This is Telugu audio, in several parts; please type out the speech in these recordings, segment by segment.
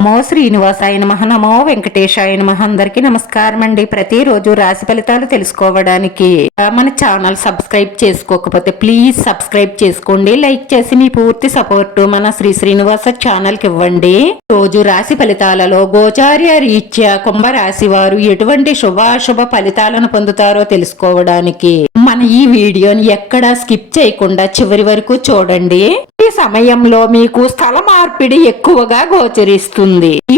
నమో శ్రీనివాసాయ నమః. నమో వెంకటేశాయ నమః. అందరికీ నమస్కారం అండి. ప్రతిరోజు రాశి ఫలితాలు తెలుసుకోవడానికి మన ఛానల్ సబ్స్క్రైబ్ చేసుకోకపోతే ప్లీజ్ సబ్స్క్రైబ్ చేసుకోండి. లైక్ చేసి మీ పూర్తి సపోర్ట్ మన శ్రీ శ్రీనివాస ఛానల్ కి ఇవ్వండి. రోజు రాశి ఫలితాలలో గోచార్య రీత్యా కుంభరాశి వారు ఎటువంటి శుభాశుభ ఫలితాలను పొందుతారో తెలుసుకోవడానికి మన ఈ వీడియోని ఎక్కడా స్కిప్ చేయకుండా చివరి వరకు చూడండి. ఈ సమయంలో మీకు స్థల మార్పిడి ఎక్కువగా గోచరిస్తుంది.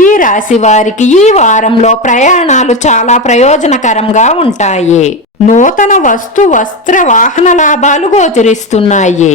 ఈ రాశి వారికి ఈ వారంలో ప్రయాణాలు చాలా ప్రయోజనకరంగా ఉంటాయి. నూతన వస్త్ర వాహన లాభాలు గోచరిస్తున్నాయి.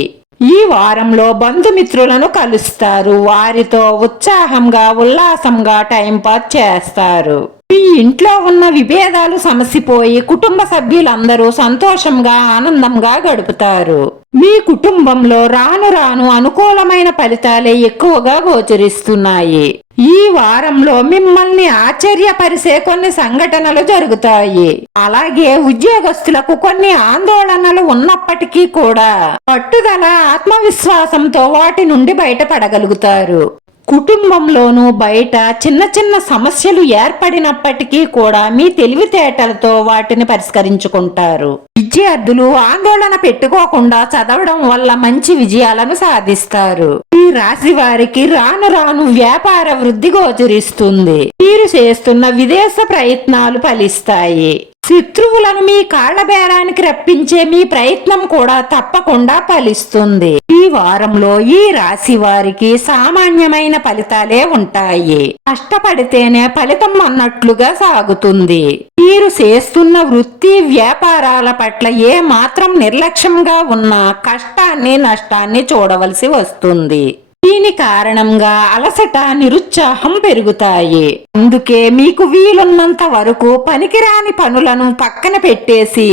ఈ వారంలో బంధుమిత్రులను కలుస్తారు. వారితో ఉత్సాహంగా ఉల్లాసంగా టైంపాస్ చేస్తారు. మీ ఇంట్లో ఉన్న విభేదాలు సమసిపోయి కుటుంబ సభ్యులందరూ సంతోషంగా ఆనందంగా గడుపుతారు. మీ కుటుంబంలో రాను రాను అనుకూలమైన ఫలితాలే ఎక్కువగా గోచరిస్తున్నాయి. ఈ వారంలో మిమ్మల్ని ఆశ్చర్యపరిచే కొన్ని సంఘటనలు జరుగుతాయి. అలాగే ఉద్యోగస్తులకు కొన్ని ఆందోళనలు ఉన్నప్పటికీ కూడా పట్టుదల ఆత్మవిశ్వాసంతో వాటి నుండి బయటపడగలుగుతారు. కుటుంబంలోనూ బయట చిన్న చిన్న సమస్యలు ఏర్పడినప్పటికీ కూడా మీ తెలివితేటలతో వాటిని పరిష్కరించుకుంటారు. విద్యార్థులు ఆందోళన పెట్టుకోకుండా చదవడం వల్ల మంచి విజయాలను సాధిస్తారు. ఈ రాశి వారికి రాను రాను వ్యాపార వృద్ధి గోచరిస్తుంది. మీరు చేస్తున్న విదేశ ప్రయత్నాలు ఫలిస్తాయి. శత్రువులను మీ కాళ్ల బేరానికి రప్పించే మీ ప్రయత్నం కూడా తప్పకుండా ఫలిస్తుంది. ఈ వారంలో ఈ రాశి వారికి సామాన్యమైన ఫలితాలే ఉంటాయి. కష్టపడితేనే ఫలితం అన్నట్లుగా సాగుతుంది. మీరు చేస్తున్న వృత్తి వ్యాపారాల పట్ల ఏ మాత్రం నిర్లక్ష్యంగా ఉన్నా కష్టాన్ని నష్టాన్ని చూడవలసి వస్తుంది. దీని కారణంగా అలసట నిరుత్సాహం పెరుగుతాయి. అందుకే మీకు వీలున్నంత వరకు పనికిరాని పనులను పక్కన పెట్టేసి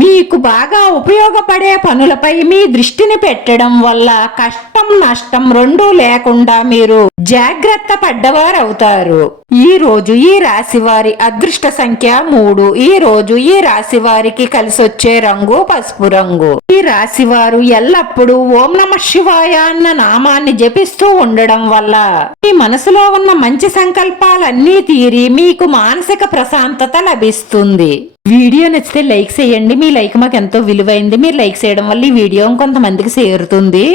మీకు బాగా ఉపయోగపడే పనులపై మీ దృష్టిని పెట్టడం వల్ల కష్టం నష్టం రెండూ లేకుండా మీరు జాగ్రత్త పడ్డవారవుతారు. ఈ రోజు ఈ రాశి వారి అదృష్ట సంఖ్య 3. ఈ రోజు ఈ రాశి వారికి కలిసొచ్చే రంగు పసుపు రంగు. ఈ రాశి వారు ఎల్లప్పుడూ ఓం నమః శివాయ అన్న నామాన్ని జపిస్తూ ఉండడం వల్ల మీ మనసులో ఉన్న మంచి సంకల్పాలన్నీ తీరి మీకు మానసిక ప్రశాంతత లభిస్తుంది. వీడియో నచ్చితే లైక్ చేయండి. మీ లైక్ మాకు ఎంతో విలువైంది. మీరు లైక్ చేయడం వల్ల ఈ వీడియో కొంతమందికి చేరుతుంది.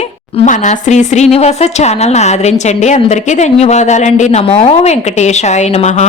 మన శ్రీ శ్రీనివాస ఛానల్ని ఆదరించండి. అందరికీ ధన్యవాదాలండి. నమో వెంకటేశాయ నమః.